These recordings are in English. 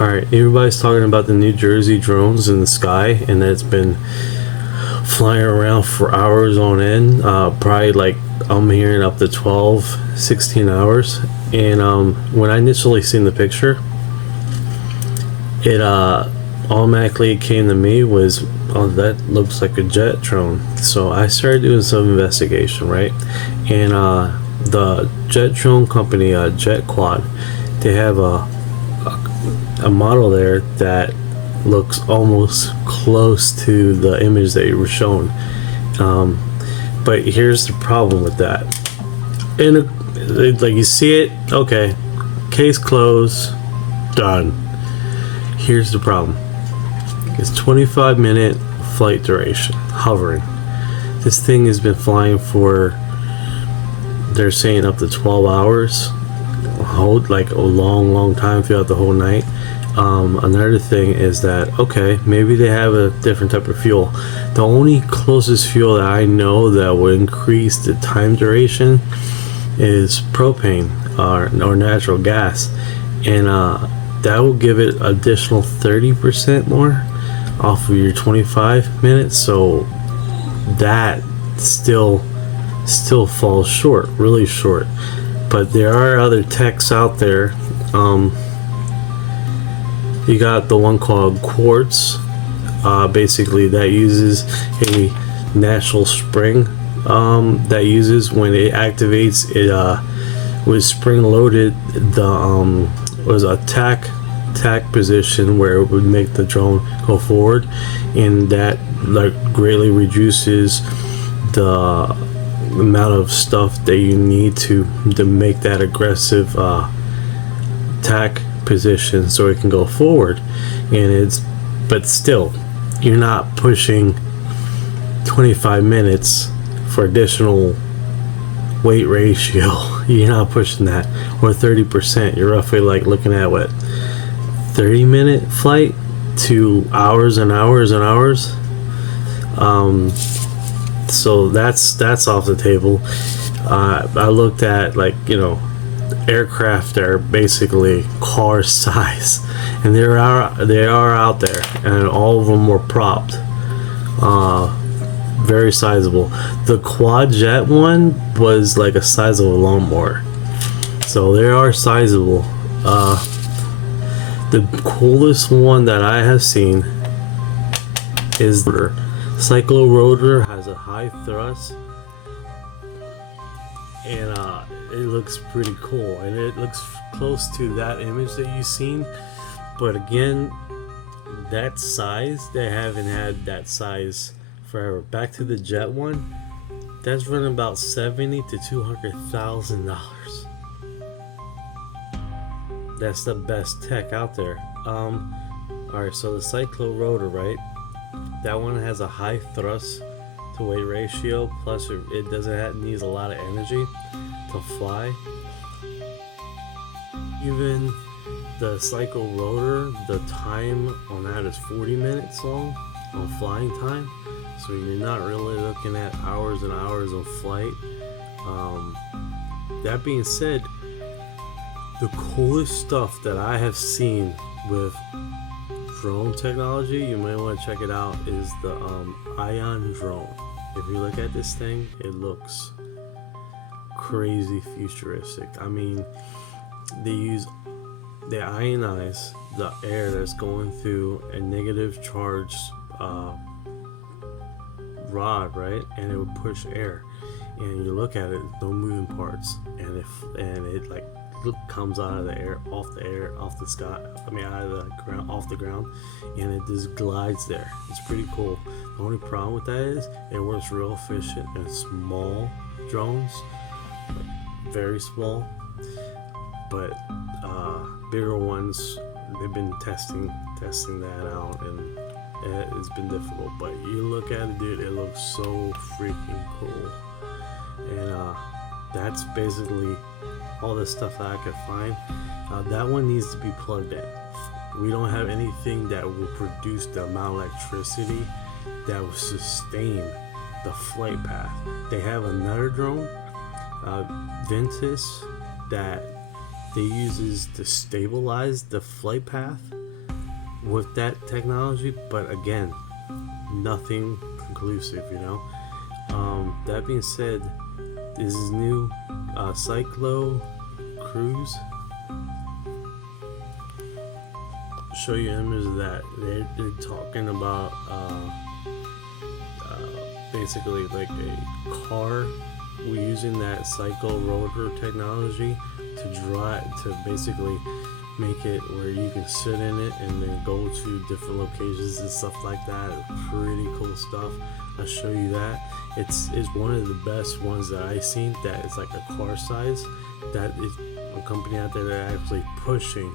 All right, everybody's talking about the New Jersey drones in the sky, and that it's been flying around for hours on end. Probably like I'm hearing up to 12, 16 hours. And when I initially seen the picture, it automatically came to me was, oh, that looks like a jet drone. So I started doing some investigation, right? And the jet drone company, Jet Quad, they have a model there that looks almost close to the image that you were shown. But here's the problem with that. And like you see it, okay, case closed, done. Here's the problem. It's 25-minute flight duration, hovering. This thing has been flying for, they're saying, up to 12 hours. Hold like a long time throughout the whole night. Another thing is that, okay, maybe they have a different type of fuel. The only closest fuel that I know that will increase the time duration is propane or natural gas, and that will give it additional 30% more off of your 25 minutes. So that still falls short, really short. But there are other techs out there. You got the one called Quartz. Basically, that uses a natural spring that uses when it activates it was spring loaded. The was a tack position where it would make the drone go forward, and that like greatly reduces the amount of stuff that you need to make that aggressive tack position so it can go forward. And but still, you're not pushing 25 minutes for additional weight ratio. You're not pushing that, or 30%. You're roughly like looking at what, 30-minute flight to hours and hours and hours. So that's off the table. I looked at, like, aircraft that are basically car size, and they are out there, and all of them were propped. Very sizable. The quad jet one was like a size of a lawnmower, so they are sizable. The coolest one that I have seen is the Cyclorotor. Has a high thrust, and it looks pretty cool, and it looks close to that image that you've seen. But again, that size, they haven't had that size forever. Back to the jet one, that's running about $70,000 to $200,000. That's the best tech out there. Alright, so the Cyclorotor, right? That one has a high thrust to weight ratio, plus it doesn't needs a lot of energy to fly. Even the Cyclorotor, the time on that is 40 minutes long on flying time, so you're not really looking at hours and hours of flight. That being said, the coolest stuff that I have seen with drone technology, you might want to check it out, is the Ion drone. If you look at this thing, it looks crazy futuristic. I mean, they ionize the air that's going through a negative charged rod, right? And it would push air, and you look at it, no moving parts, and it like comes out of the air, off the sky. I mean, out of the ground, off the ground, and it just glides there. It's pretty cool. The only problem with that is it works real efficient in small drones, like very small. But bigger ones, they've been testing that out, and it's been difficult. But you look at it, dude, it looks so freaking cool. And that's basically all the stuff that I could find. That one needs to be plugged in. We don't have anything that will produce the amount of electricity that will sustain the flight path. They have another drone, Ventus, that they uses to stabilize the flight path with that technology, but again, nothing conclusive, you know. That being said, this is new Cyclo Cruise. Show you images of that. They're talking about basically like a car. We're using that cycle rotor technology to drive, to basically make it where you can sit in it and then go to different locations and stuff like that. Pretty cool stuff. I'll show you that. It's one of the best ones that I've seen that is like a car size. That is a company out there that are actually pushing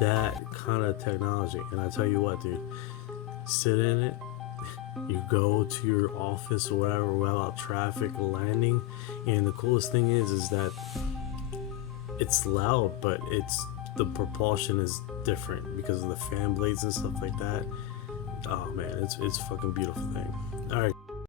that kind of technology. And I tell you what, dude, sit in it. You go to your office or whatever without traffic landing. And the coolest thing is that it's loud, but the propulsion is different because of the fan blades and stuff like that. Oh man, it's a fucking beautiful thing. All right.